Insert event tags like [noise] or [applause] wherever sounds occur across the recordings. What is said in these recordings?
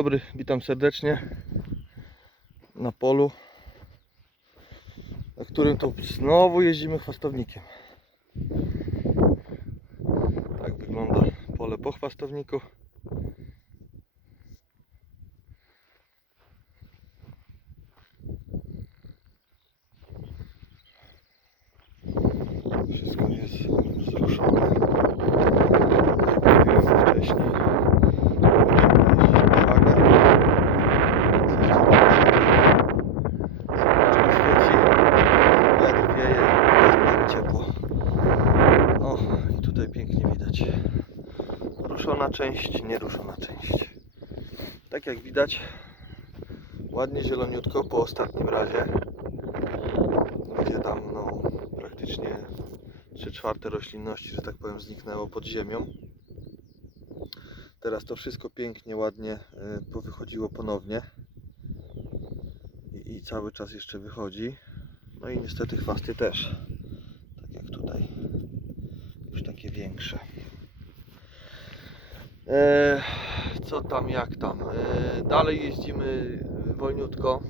Dobry, witam serdecznie na polu, na którym to znowu jeździmy chwastownikiem. Tak wygląda pole po chwastowniku. Wszystko jest zruszone. Jak mówiłem wcześniej, Wiatr wieje, jest w miarę ciepło. O, i tutaj pięknie widać. Ruszona część, nieruszona część. Tak jak widać, ładnie zieloniutko po ostatnim razie, gdzie tam no, praktycznie 3 czwarte roślinności, że tak powiem, zniknęło pod ziemią. Teraz to wszystko pięknie, ładnie y, powychodziło ponownie. I, I cały czas jeszcze wychodzi. No i niestety chwasty też. Tak jak tutaj. Już takie większe. E, co tam, jak tam? E, dalej jeździmy wolniutko,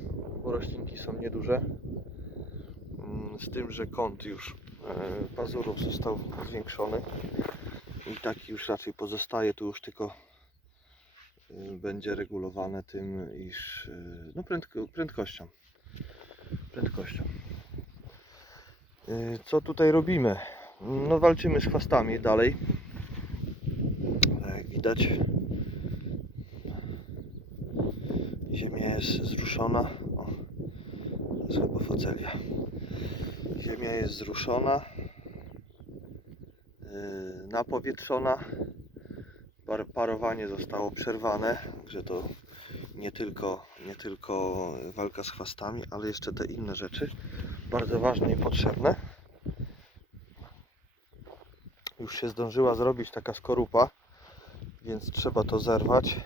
bo roślinki są nieduże. Mm, Z tym, że kąt już e, pazurów został zwiększony. I taki już raczej pozostaje, tu już tylko będzie regulowane tym, iż no prędko, prędkością. Prędkością. Co tutaj robimy? No walczymy z chwastami dalej. Widać. Ziemia jest zruszona. O, jest chyba focelia. Ziemia jest zruszona. Yy, napowietrzona. Par, parowanie zostało przerwane, także to nie tylko, nie tylko walka z chwastami, ale jeszcze te inne rzeczy, bardzo ważne i potrzebne. Już się zdążyła zrobić taka skorupa, więc trzeba to zerwać,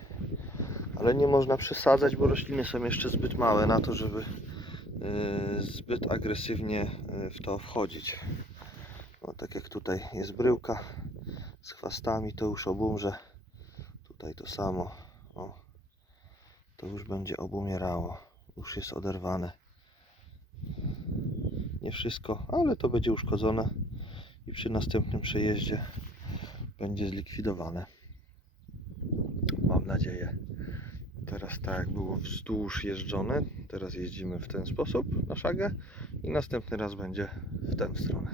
ale nie można przesadzać, bo rośliny są jeszcze zbyt małe na to, żeby yy, zbyt agresywnie yy, w to wchodzić. No, tak jak tutaj jest bryłka z chwastami, to już obumrze. Tutaj to samo. O, to już będzie obumierało. Już jest oderwane. Nie wszystko, ale to będzie uszkodzone i przy następnym przejeździe będzie zlikwidowane. Mam nadzieję. Teraz tak jak było wzdłuż jeżdżone, teraz jeździmy w ten sposób na szagę i następny raz będzie w tę stronę.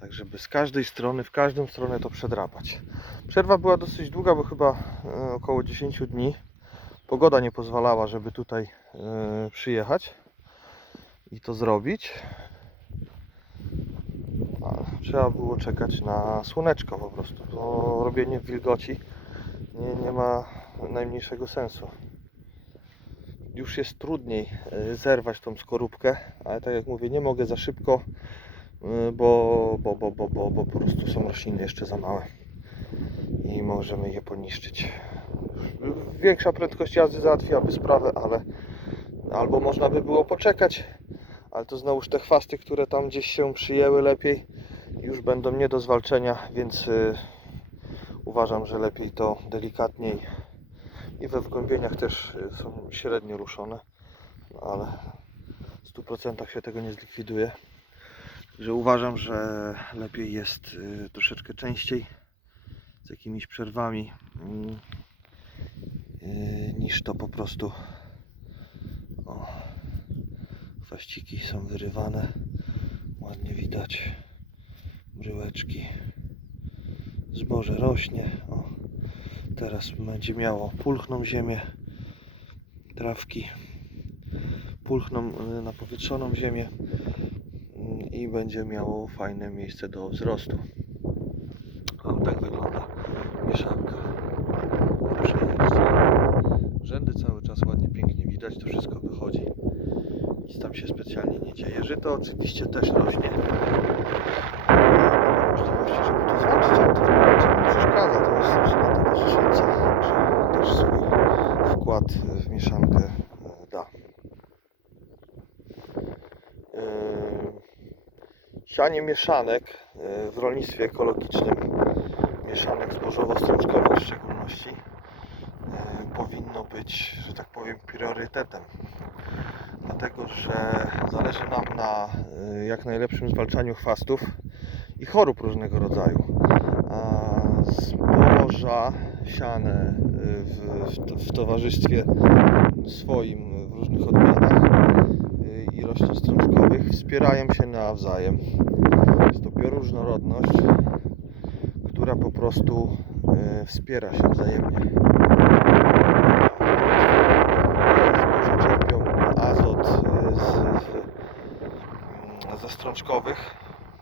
Tak, żeby z każdej strony, w każdą stronę to przedrapać. Przerwa była dosyć długa, bo chyba e, około 10 dni. Pogoda nie pozwalała, żeby tutaj e, przyjechać i to zrobić. Trzeba było czekać na słoneczko po prostu. To robienie wilgoci nie, nie ma najmniejszego sensu. Już jest trudniej e, zerwać tą skorupkę, ale tak jak mówię, nie mogę za szybko Y, bo, bo, bo, bo, bo, bo po prostu są rośliny jeszcze za małe i możemy je poniszczyć. Większa prędkość jazdy załatwiłaby sprawę, ale albo można by było poczekać, ale to znowuż te chwasty, które tam gdzieś się przyjęły lepiej, już będą nie do zwalczenia, więc y, uważam, że lepiej to delikatniej i we wgłębieniach też y, są średnio ruszone, no ale w 100% się tego nie zlikwiduje. Że uważam, że lepiej jest y, troszeczkę częściej z jakimiś przerwami mm, y, niż to po prostu o, chwaściki są wyrywane ładnie widać bryłeczki zboże rośnie o, teraz będzie miało pulchną ziemię trawki pulchną y, napowietrzoną ziemię i będzie miało fajne miejsce do wzrostu. O, tak wygląda mieszanka. Rzędy cały czas ładnie, pięknie widać, to wszystko wychodzi. Nic tam się specjalnie nie dzieje. Żyto oczywiście też rośnie. Nie ma możliwości, żeby to zwalczyć, ale to niczym nie przeszkadza. To jest roślina towarzysząca, także też wkład w mieszankę e, da. Yy, sianie mieszanek y, w rolnictwie ekologicznym, mieszanek zbożowo-strączkowych w szczególności, y, być, że tak powiem, priorytetem. Dlatego, że zależy nam na jak najlepszym zwalczaniu chwastów i chorób różnego rodzaju. A zboża siane y, w, w, towarzystwie swoim w różnych odmianach y, i roślin strączkowych wspierają się nawzajem. Jest to bioróżnorodność, która po prostu y, wspiera się wzajemnie. Zboża czerpią azot z, z, ze strączkowych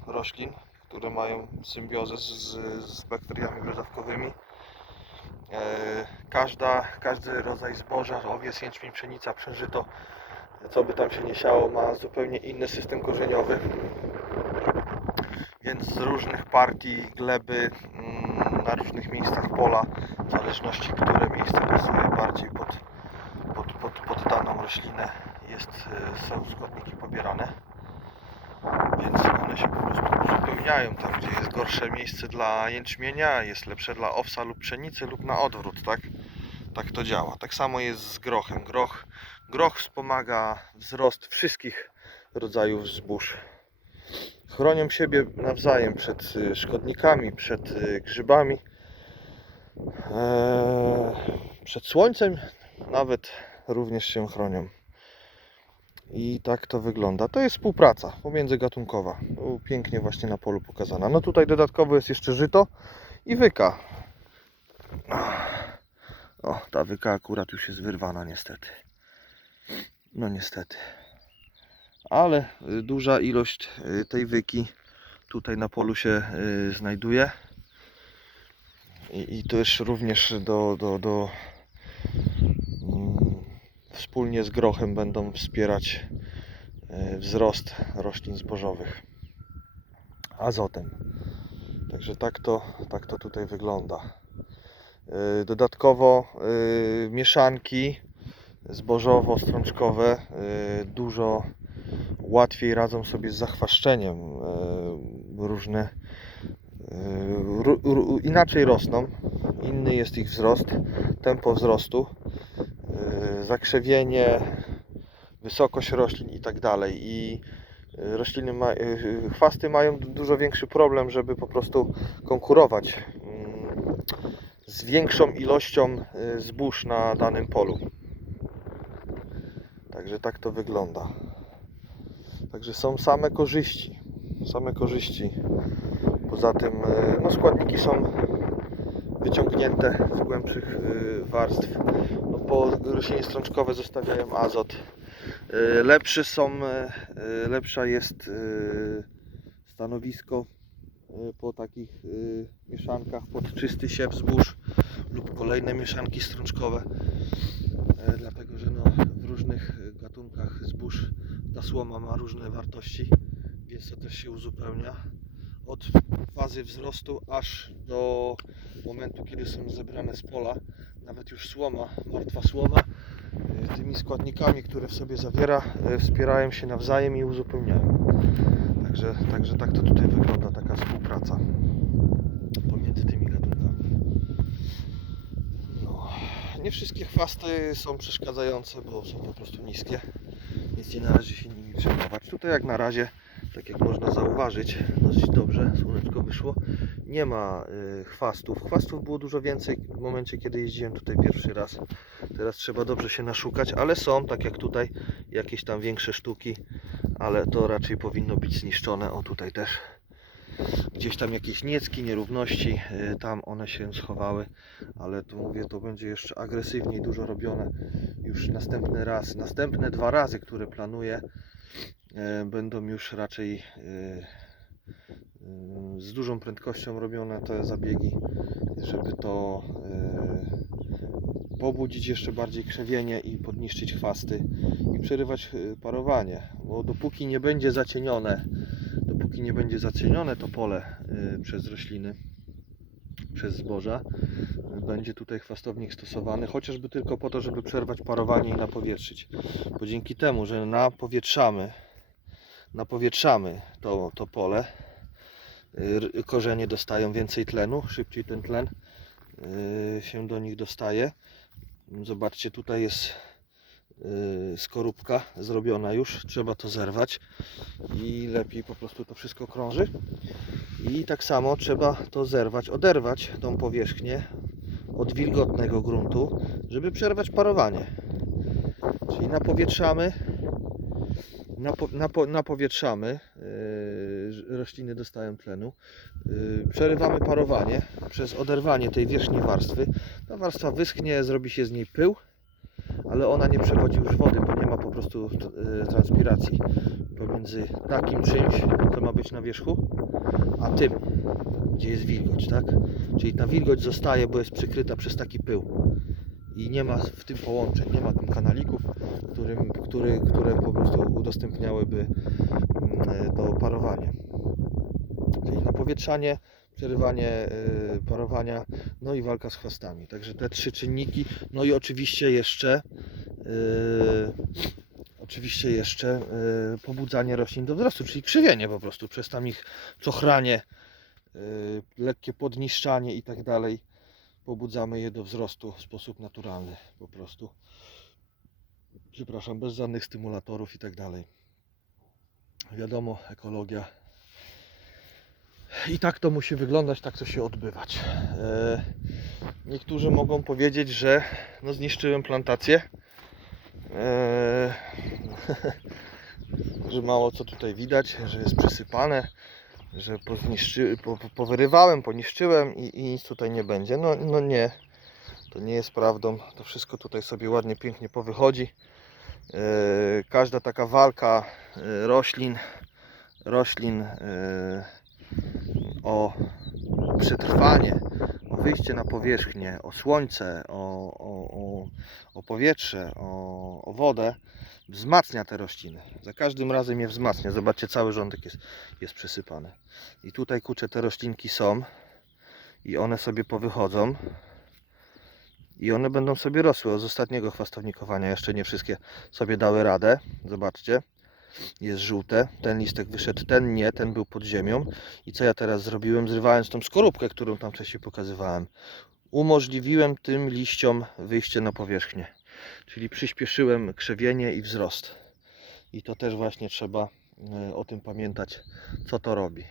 roślin, które mają symbiozę z, z bakteriami grodawkowymi. E, Każda, każdy rodzaj zboża, owiec, jęczmień, pszenica, przężyto, co by tam się nie siało, ma zupełnie inny system korzeniowy. Więc z różnych partii gleby mm, na różnych miejscach pola, w zależności które miejsce pasuje bardziej pod, pod, pod, pod daną roślinę, jest, e, są składniki pobierane. Więc one się po prostu uzupełniają. Tam, gdzie jest gorsze miejsce dla jęczmienia, jest lepsze dla owsa lub pszenicy, lub na odwrót, tak? Tak to działa. Tak samo jest z grochem. Groch, groch wspomaga wzrost wszystkich rodzajów zbóż. Chronią siebie nawzajem przed y, szkodnikami, przed y, grzybami, eee, przed słońcem nawet również się chronią. I tak to wygląda. To jest współpraca pomiędzygatunkowa. Tu Pięknie właśnie na polu pokazana. No tutaj dodatkowo jest jeszcze żyto i wyka. O, ta wyka akurat już jest wyrwana niestety. No niestety. Ale y, duża ilość y, tej wyki tutaj na polu się y, znajduje. I, i też również do, do, do wspólnie z grochem będą wspierać e, wzrost roślin zbożowych azotem. Także tak to, tak to tutaj wygląda. E, Dodatkowo e, mieszanki zbożowo-strączkowe dużo łatwiej radzą sobie z zachwaszczeniem. Różne inaczej rosną, inny jest ich wzrost, tempo wzrostu zakrzewienie, wysokość roślin i tak dalej. I y, rośliny, ma, y, chwasty mają du- dużo większy problem, żeby po prostu konkurować mm, z większą ilością y, zbóż na danym polu. Także tak to wygląda. Także są same korzyści. Same korzyści. Poza tym y, no, składniki są wyciągnięte z głębszych y, warstw. Bo rośliny strączkowe zostawiają azot. Y, Lepszy są, y, lepsza jest stanowisko po takich mieszankach pod czysty siew zbóż lub kolejne mieszanki strączkowe. Dlatego, że no, w różnych gatunkach zbóż ta słoma ma różne wartości, więc to też się uzupełnia. Od fazy wzrostu aż do momentu, kiedy są zebrane z pola, nawet już słoma, martwa słoma, y, tymi składnikami, które w sobie zawiera, y, wspierają się nawzajem i uzupełniają. Także, także tak to tutaj wygląda, taka współpraca pomiędzy tymi gatunkami. No, nie wszystkie chwasty są przeszkadzające, bo są po prostu niskie, więc nie należy się nimi przejmować. Tutaj jak na razie, tak jak można zauważyć, dosyć dobrze, słoneczko wyszło, nie ma y, chwastów. Chwastów było dużo więcej w momencie, kiedy jeździłem tutaj pierwszy raz. Teraz trzeba dobrze się naszukać, ale są, tak jak tutaj, jakieś tam większe sztuki, ale to raczej powinno być zniszczone. O tutaj też. Gdzieś tam jakieś niecki, nierówności, y, tam one się schowały, ale to mówię, to będzie jeszcze agresywniej dużo robione już następny raz. Następne dwa razy, które planuję, będą już raczej y, y, z dużą prędkością robione te zabiegi, żeby to pobudzić jeszcze bardziej krzewienie i podniszczyć chwasty i przerywać parowanie, bo dopóki nie będzie zacienione, dopóki nie będzie zacienione to pole przez rośliny, przez zboża, będzie tutaj chwastownik stosowany, chociażby tylko po to, żeby przerwać parowanie i napowietrzyć. Bo dzięki temu, że napowietrzamy, napowietrzamy to, to pole, y, korzenie dostają więcej tlenu, szybciej ten tlen y, się do nich dostaje Zobaczcie, tutaj jest yy, skorupka zrobiona już. Trzeba to zerwać i lepiej po prostu to wszystko krąży. I tak samo trzeba to zerwać, oderwać tą powierzchnię od wilgotnego gruntu, żeby przerwać parowanie. Czyli napowietrzamy, napo, napo, napowietrzamy, yy, rośliny dostają tlenu, yy, przerywamy parowanie przez oderwanie tej wierzchniej warstwy. Ta warstwa wyschnie, zrobi się z niej pył, ale ona nie przewodzi już wody, bo nie ma po prostu yy, transpiracji pomiędzy takim czymś, co ma być na wierzchu, a tym, gdzie jest wilgoć, tak? Czyli ta wilgoć zostaje, bo jest przykryta przez taki pył i nie ma w tym połączeń, nie ma tam kanalików, którym, który, które po prostu udostępniałyby mm, to parowanie. Czyli napowietrzanie, przerywanie y, parowania, no i walka z chwastami. Także te trzy czynniki, no i oczywiście jeszcze y, oczywiście jeszcze y, pobudzanie roślin do wzrostu, czyli krzywienie po prostu przez tam ich czochranie, lekkie podniszczanie i tak dalej pobudzamy je do wzrostu w sposób naturalny po prostu. Przepraszam, bez żadnych stymulatorów i tak dalej. Wiadomo, ekologia. I tak to musi wyglądać, tak to się odbywać. E, Niektórzy mogą powiedzieć, że no zniszczyłem plantację. E, [laughs] że mało co tutaj widać, że jest przysypane że pozniszczy, po, po- powyrywałem, poniszczyłem i, i nic tutaj nie będzie. No, no nie, to nie jest prawdą. To wszystko tutaj sobie ładnie, pięknie powychodzi. E, każda taka walka e, roślin, roślin e, o przetrwanie, wyjście na powierzchnię, o słońce, o, o, o, o powietrze, o, o wodę, wzmacnia te rośliny. Za każdym razem je wzmacnia. Zobaczcie, cały rządek jest, jest przysypany. I tutaj kurczę te roślinki są i one sobie powychodzą i one będą sobie rosły. Od ostatniego chwastownikowania jeszcze nie wszystkie sobie dały radę. Zobaczcie. Jest żółte, ten listek wyszedł, ten nie, ten był pod ziemią. I co ja teraz zrobiłem? Zrywając tą skorupkę, którą tam wcześniej pokazywałem. Umożliwiłem tym liściom wyjście na powierzchnię. Czyli przyspieszyłem krzewienie i wzrost. I to też właśnie trzeba e, o tym pamiętać, co to robi.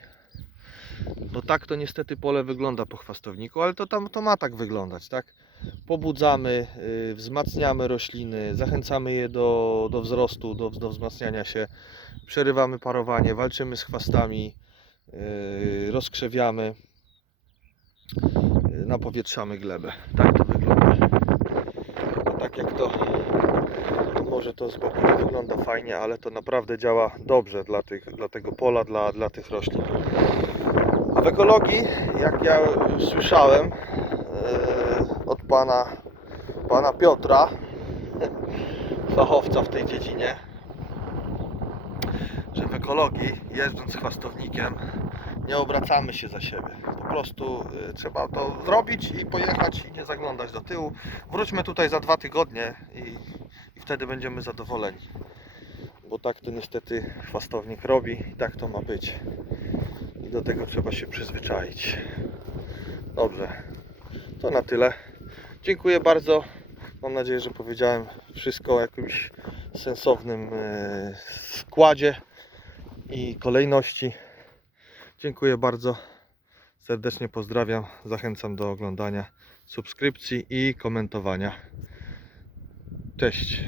No tak to niestety pole wygląda po chwastowniku, ale to tam to ma tak wyglądać, tak? Pobudzamy, y, wzmacniamy rośliny, zachęcamy je do, do wzrostu, do, do wzmacniania się, przerywamy parowanie, walczymy z chwastami, y, rozkrzewiamy, y, napowietrzamy glebę. Tak to wygląda. A tak jak to, to może to z boku nie wygląda fajnie, ale to naprawdę działa dobrze dla, tych, dla tego pola, dla, dla tych roślin. W ekologii, jak ja słyszałem e, od pana, pana Piotra, [laughs] fachowca w tej dziedzinie, że w ekologii, jeżdżąc chwastownikiem, nie obracamy się za siebie. Po prostu e, trzeba to zrobić i pojechać i nie zaglądać do tyłu. Wróćmy tutaj za dwa tygodnie i, i wtedy będziemy zadowoleni. Bo tak to niestety chwastownik robi i tak to ma być i do tego trzeba się przyzwyczaić. Dobrze, to na tyle. Dziękuję bardzo. Mam nadzieję, że powiedziałem wszystko o jakimś sensownym e, składzie i kolejności. Dziękuję bardzo. Serdecznie pozdrawiam. Zachęcam do oglądania, subskrypcji i komentowania. Cześć.